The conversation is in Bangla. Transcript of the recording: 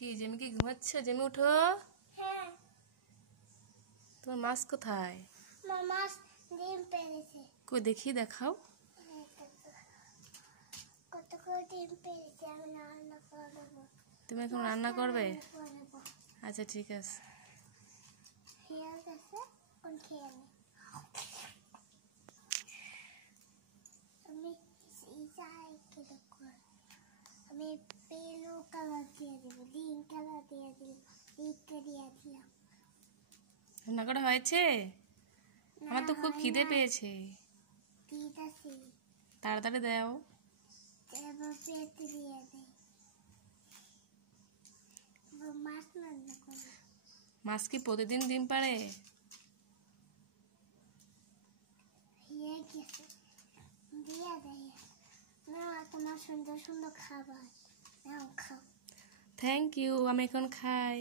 কি জেমি কি ঘুমাচ্ছে? জেমি উঠো। হ্যাঁ, তোমার মাছ কোথায়? আমার মাছ ডিম পেড়েছে। কই দেখি, দেখাও। কত করে ডিম পেড়েছে, আমি রান্না করবো। তুমি এখন রান্না করবে? করবো। আচ্ছা ঠিক আছে। ঠিক আছে, কোন খেয়ে নে। আমি আমি পেলো কালার দিয়ে দেবো, ডিম কালার দিয়ে দিলাম, ইটটা দিয়ে দিলাম। রান্না করা হয়েছে? আমার তো খুব খিদে পেয়েছে। ঠিক আছে, তাড়াতাড়ি দাও। এবার পেতে দিয়ে দেয়। মাছ রান্না করবো। মাছ কি প্রতিদিন ডিম পাড়ে? দিয়ে গেছে, দিয়ে দেয়। না, তোমার সুন্দর সুন্দর খাবার নাও, খাও। থ্যাংক ইউ, আমি এখন খাই।